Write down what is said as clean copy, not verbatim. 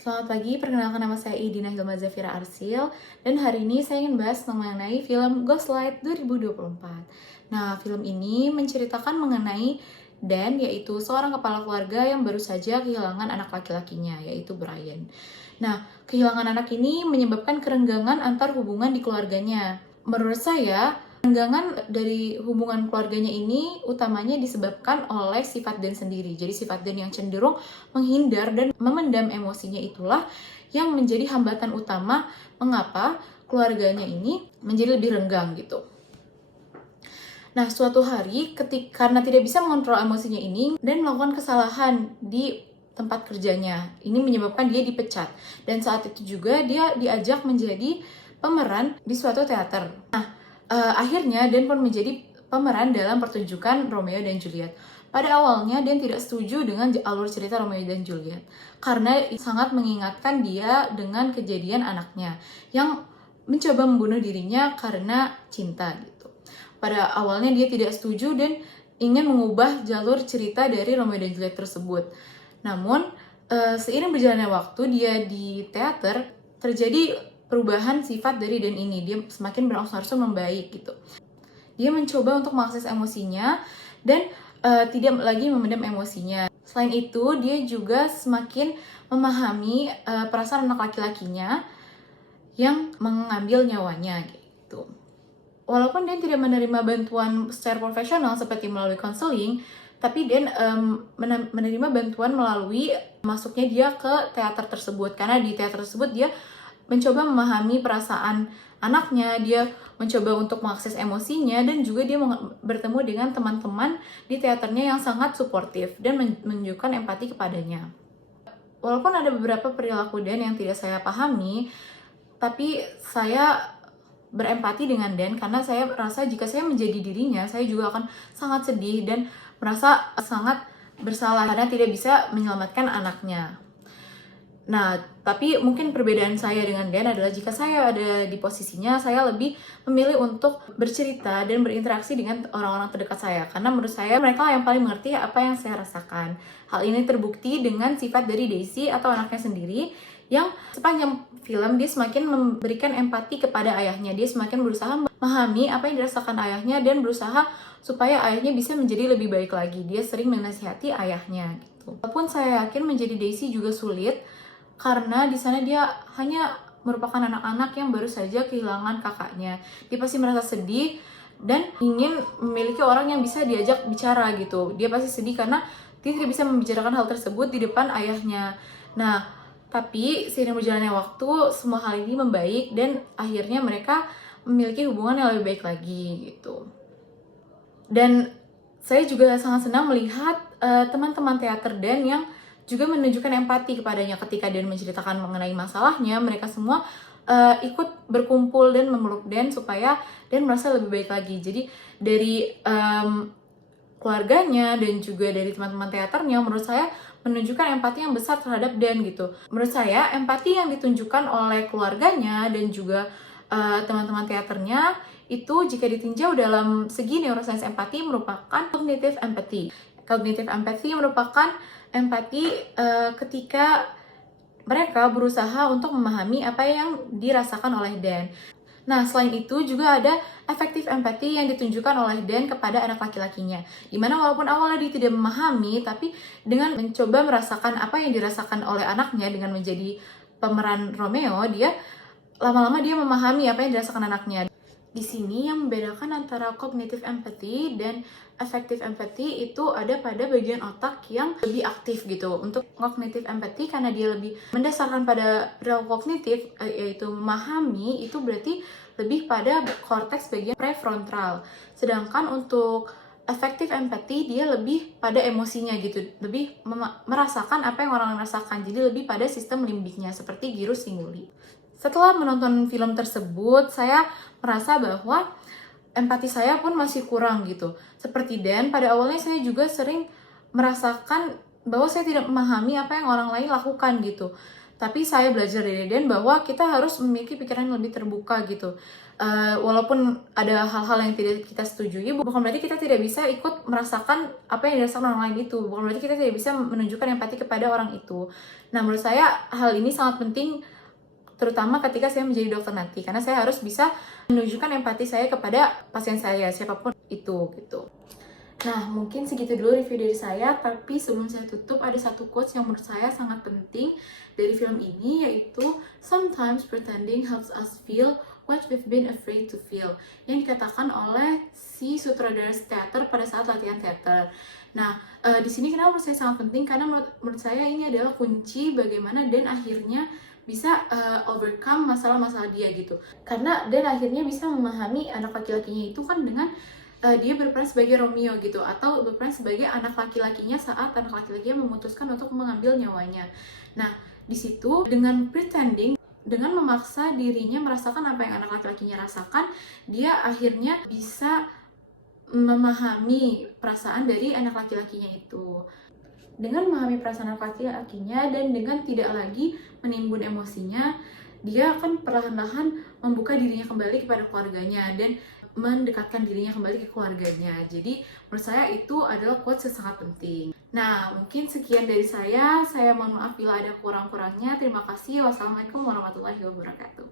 Selamat pagi, perkenalkan nama saya Idina Hilma Zafira Arsil dan hari ini saya ingin bahas mengenai film Ghostlight 2024. Nah, film ini menceritakan mengenai Dan, yaitu seorang kepala keluarga yang baru saja kehilangan anak laki-lakinya, yaitu Brian. Nah, kehilangan anak ini menyebabkan kerenggangan antar hubungan di keluarganya. Menurut saya, kerenggangan dari hubungan keluarganya ini utamanya disebabkan oleh sifat Dan sendiri. Jadi sifat Dan yang cenderung menghindar dan memendam emosinya itulah yang menjadi hambatan utama mengapa keluarganya ini menjadi lebih renggang gitu. Nah, suatu hari karena tidak bisa mengontrol emosinya ini dan melakukan kesalahan di tempat kerjanya, ini menyebabkan dia dipecat. Dan saat itu juga dia diajak menjadi pemeran di suatu teater. Akhirnya Dan pun menjadi pemeran dalam pertunjukan Romeo dan Juliet. Pada awalnya Dan tidak setuju dengan alur cerita Romeo dan Juliet karena sangat mengingatkan dia dengan kejadian anaknya yang mencoba membunuh dirinya karena cinta gitu. Pada awalnya dia tidak setuju dan ingin mengubah jalur cerita dari Romeo dan Juliet tersebut. Namun seiring berjalannya waktu dia di teater terjadi perubahan sifat dari Dan ini. Dia semakin berangsur-angsur membaik gitu. Dia mencoba untuk mengakses emosinya dan tidak lagi memendam emosinya. Selain itu, dia juga semakin memahami perasaan anak laki-lakinya yang mengambil nyawanya gitu. Walaupun Dan tidak menerima bantuan secara profesional seperti melalui konseling, tapi Dan menerima bantuan melalui masuknya dia ke teater tersebut. Karena di teater tersebut dia mencoba memahami perasaan anaknya, dia mencoba untuk mengakses emosinya, dan juga dia bertemu dengan teman-teman di teaternya yang sangat suportif dan menunjukkan empati kepadanya. Walaupun ada beberapa perilaku Dan yang tidak saya pahami, tapi saya berempati dengan Dan karena saya merasa jika saya menjadi dirinya, saya juga akan sangat sedih dan merasa sangat bersalah karena tidak bisa menyelamatkan anaknya. Nah, tapi mungkin perbedaan saya dengan Dan adalah jika saya ada di posisinya, saya lebih memilih untuk bercerita dan berinteraksi dengan orang-orang terdekat saya. Karena menurut saya mereka yang paling mengerti apa yang saya rasakan. Hal ini terbukti dengan sifat dari Daisy atau anaknya sendiri yang sepanjang film dia semakin memberikan empati kepada ayahnya. Dia semakin berusaha memahami apa yang dirasakan ayahnya dan berusaha supaya ayahnya bisa menjadi lebih baik lagi. Dia sering menasihati ayahnya gitu. Walaupun saya yakin menjadi Daisy juga sulit, karena di sana dia hanya merupakan anak-anak yang baru saja kehilangan kakaknya. Dia pasti merasa sedih dan ingin memiliki orang yang bisa diajak bicara gitu. Dia pasti sedih karena dia tidak bisa membicarakan hal tersebut di depan ayahnya. Nah, tapi seiring berjalannya waktu, semua hal ini membaik dan akhirnya mereka memiliki hubungan yang lebih baik lagi gitu. Dan saya juga sangat senang melihat teman-teman teater Dan yang juga menunjukkan empati kepadanya ketika Dan menceritakan mengenai masalahnya. Mereka semua ikut berkumpul dan memeluk Dan supaya Dan merasa lebih baik lagi. Jadi dari keluarganya dan juga dari teman-teman teaternya, menurut saya menunjukkan empati yang besar terhadap Dan gitu. Menurut saya empati yang ditunjukkan oleh keluarganya dan juga teman-teman teaternya itu jika ditinjau dalam segi neuroscience empati merupakan cognitive empathy. Cognitive empathy merupakan empati ketika mereka berusaha untuk memahami apa yang dirasakan oleh Dan. Nah, selain itu juga ada affective empathy yang ditunjukkan oleh Dan kepada anak laki-lakinya. Dimana walaupun awalnya dia tidak memahami, tapi dengan mencoba merasakan apa yang dirasakan oleh anaknya dengan menjadi pemeran Romeo, dia lama-lama dia memahami apa yang dirasakan anaknya. Di sini yang membedakan antara cognitive empathy dan affective empathy itu ada pada bagian otak yang lebih aktif gitu. Untuk cognitive empathy karena dia lebih mendasarkan pada perilaku kognitif, yaitu memahami, itu berarti lebih pada korteks bagian prefrontal. Sedangkan untuk affective empathy dia lebih pada emosinya gitu, lebih merasakan apa yang orang rasakan. Jadi lebih pada sistem limbiknya seperti gyrus singuli. Setelah menonton film tersebut, saya merasa bahwa empati saya pun masih kurang gitu. Seperti Dan, pada awalnya saya juga sering merasakan bahwa saya tidak memahami apa yang orang lain lakukan gitu. Tapi saya belajar dari Dan bahwa kita harus memiliki pikiran yang lebih terbuka gitu. Walaupun ada hal-hal yang tidak kita setujui, bukan berarti kita tidak bisa ikut merasakan apa yang dirasakan orang lain itu. Bukan berarti kita tidak bisa menunjukkan empati kepada orang itu. Nah, menurut saya hal ini sangat penting, terutama ketika saya menjadi dokter nanti. Karena saya harus bisa menunjukkan empati saya kepada pasien saya, siapapun itu gitu. Nah, mungkin segitu dulu review dari saya, tapi sebelum saya tutup, ada satu quotes yang menurut saya sangat penting dari film ini, yaitu "Sometimes pretending helps us feel what we've been afraid to feel", yang dikatakan oleh si sutradara teater pada saat latihan teater. Nah, di sini kenapa menurut saya sangat penting? Karena menurut saya ini adalah kunci bagaimana Dan akhirnya bisa overcome masalah-masalah dia gitu. Karena Dan akhirnya bisa memahami anak laki-lakinya itu kan dengan dia berperan sebagai Romeo gitu, atau berperan sebagai anak laki-lakinya saat anak laki-lakinya memutuskan untuk mengambil nyawanya. Nah, di situ dengan pretending, dengan memaksa dirinya merasakan apa yang anak laki-lakinya rasakan, dia akhirnya bisa memahami perasaan dari anak laki-lakinya itu. Dengan memahami perasaan anak laki-lakinya dan dengan tidak lagi menimbun emosinya, dia akan perlahan-lahan membuka dirinya kembali kepada keluarganya dan mendekatkan dirinya kembali ke keluarganya. Jadi menurut saya itu adalah quotes yang sangat penting. Nah, mungkin sekian dari saya. Saya mohon maaf bila ada kurang-kurangnya. Terima kasih. Wassalamualaikum warahmatullahi wabarakatuh.